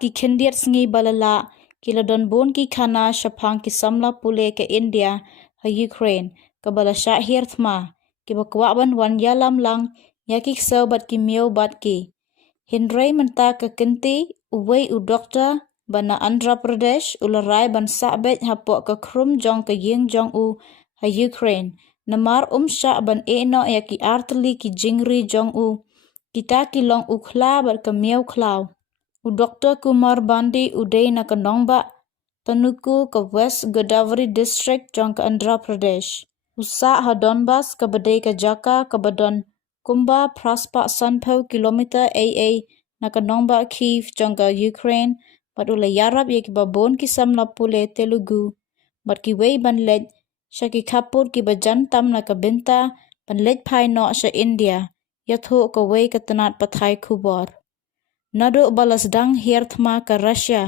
ki khendiat sngi balala kila don bon ki khana shapang ki samla pule ke India ha Ukraine ka bala sha hirthma ki bakwa ban wan yalam lang ya ki Ksew bat ki Miaw bat ki hindrai menta ka kenti uwei u Doktor bana Andhra Pradesh ularai ban sabet hapo ka krum jong ka ying jong u ha Ukraine Namar sha ban no ya ki artli ki jingri jong u kita ki long u khla bat ka Miaw khlaw u Doktor Kumar bandi udai na ka nongba tanuku ka West Godavari district jong ka Andhra Pradesh usa ha Donbas ka badai ka jaka ka badon kumba praspa sanpau kilometer AA na ka nongba Kiev jong ka Ukraine bat ula yarab ye ki babon ki samla pule Telugu bat ki wei ban lej sha ki khapur ki bajan tam na ka binta ban lej phai no sha India yatho ka wei ka tanat pathai khubor nado balas dang hirthma ka Russia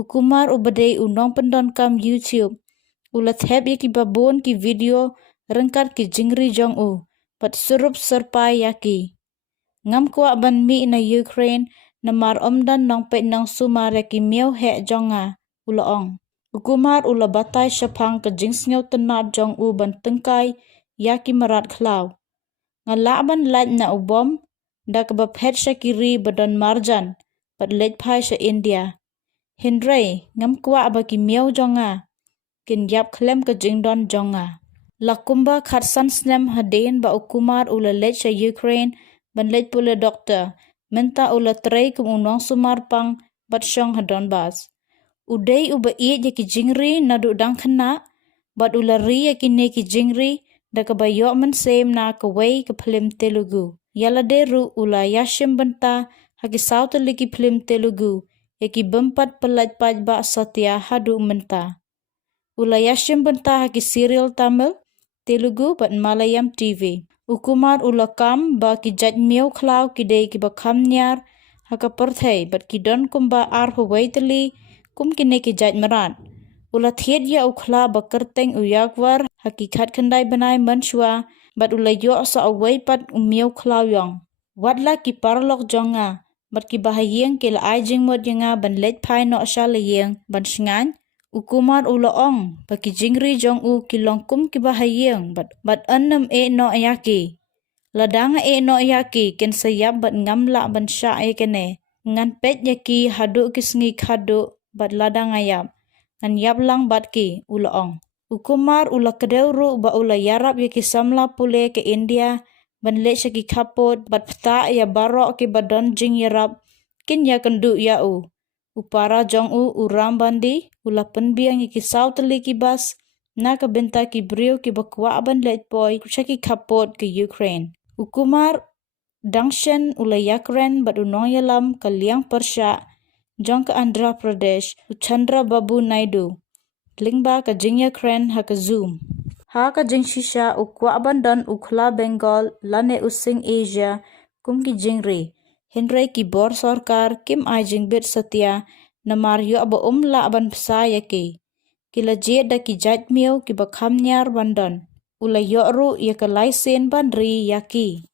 ukumar ubadei unong pendon kam YouTube ulat heb ye ki babon ki video rengkat ki jingri jong u pat surup serpai yaki ngam kwa ban mi na Ukraine namar omdan nong pet nong Sumar ki Miaw he jonga ulaong ukumar ula batai shapang ka jingsngeu tenat jong u ban tengkai yaki marat khlaw ngala ban laj na ubom da ka baphet shakiri badon marjan pat lej phai sha India hindrai ngam kwa ba ki Miaw jonga kin yap klem ka jingdon jonga lakumba khatsan snem haden ba ukumar ula lej sha Ukraine ban lej pula Doktor menta ula Treh kum unong Sumar pang bat shong ha Donbas udai uba iye je ki jingri nadu dang khana bat ula ri ye ki ne ki jingri da ka bayo men sem na ka wei ka film Telugu yala deru ula yashim benta ha ki South ki film Telugu ye ki bempat pelaj paj ba satya hadu menta ula yashim benta ha ki serial Tamil Telugu bat Malayam TV ukumar ula kam ba ki jaj Miaw khlaw ki dei ki bakham nyar ha ka perthei bat ki don kumba ar huwei tali kum ki ne ki jaj marat ula thiet ya ukhla ba kerteng uyakwar hakikat khandai banai manshwa bat ula yo sa awei pat Miaw khlaw yong watla ki parlok jonga bat ki bahayeng ke la ai jingmot yanga ban lej phai no sha layeng ban shngan ukumar ula ong ba ki jingri jong u ki long kum ki bahayeng bat annam no yaki ladang no yaki ken sayap bat ngamla ban sha kene ngan pet yaki hadu ki sngi khadu bat ladang ayap ngan yap lang bat ki ula ong ukumar ula kedewru ba ula yarab yaki samla pule ke India ban lej sha ki khapot bat pta ya barok ki badon jing yarab kin ya kendu ya u upara jong u uram bandi ula penbiang ki South ki bas na ka benta ki brio ki bakwa ban lej poi sha ki khapot ke Ukraine ukumar dangshen ula yakren bat unong yalam ka liang persha jong ka Andhra Pradesh Chandra Babu Naidu lingba ka jingya kren ha ka zoom ha ka jing shisha ukwa bandan ukhla Bengal lane using Asia kum ki jingri hindrai ki bor sarkar kim ai jingbit satya namar yo aba la ban psa yaki kila je da ki jaj Miaw ki bakham nyar bandan ula yo ru ya ka laisen ban ri yaki